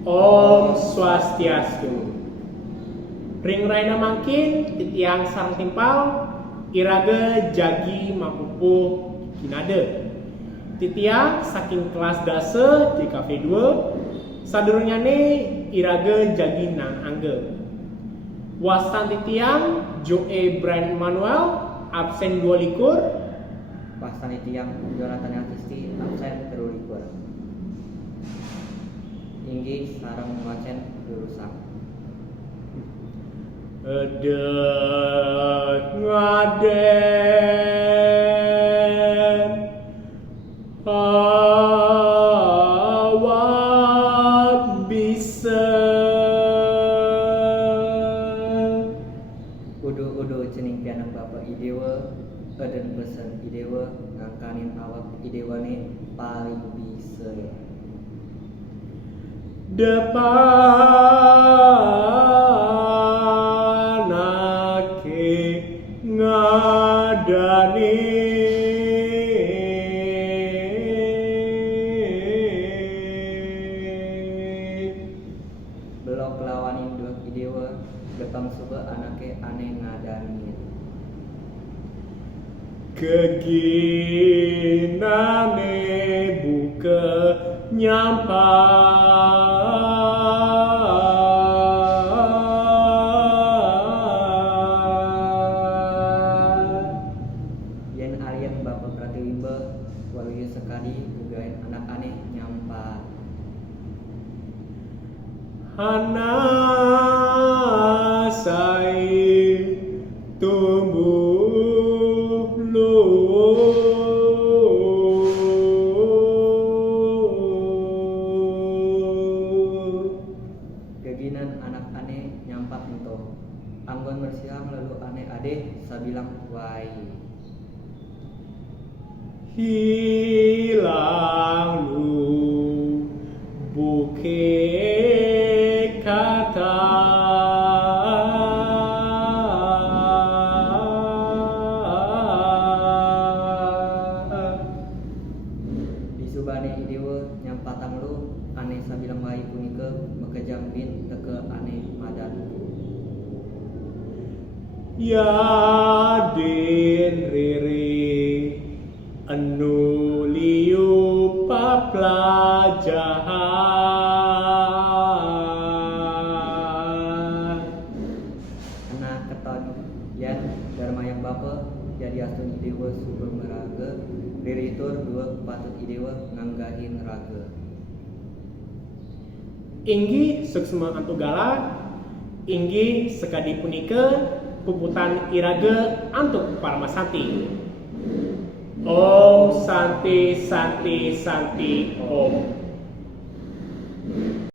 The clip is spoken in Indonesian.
Om Swastiastu. Ring raina mangkin titiang sareng timpal iraga jagi mapupuh kinade. Titiang saking kelas dase di kafe 2 sadurungyane iraga jagi nang angge. Wastan titiang Joe Brand Manuel absen 22. Wastan titiang Jonathan Artisti absen 23. Tinggi sareng macen jurusan. Edek ngaden awak bisa Udu cening pianak bapak idewa eden pesen idewa ngangkanin awak idewane paling bisa. Depanake ngadani Belok lawanin dua idewa depang suba anake aneh ngadani. keginane buka Yen alien bapak Pratiwimba waluyu sekali ugain anak aneh nyampa. Hana sai tumbuh Keginan anak aneh nyampak ento. Anggon bersilang lalu aneh adeh sabilang wai. hilang lu buke kata Disubane idewa nyampatang lu aneh sabilang wai punika mekejang bin teke aneh madan. ya din riri anu liu paplajahan Anak keton yan darmayang bapa jadi astun idewa super meraga riritur dua patut idewa nganggahin raga. Inggi suksma antugala inggi sekadi punika puputan iraga antuk parmasanti. Om Santi Santi Santi Om.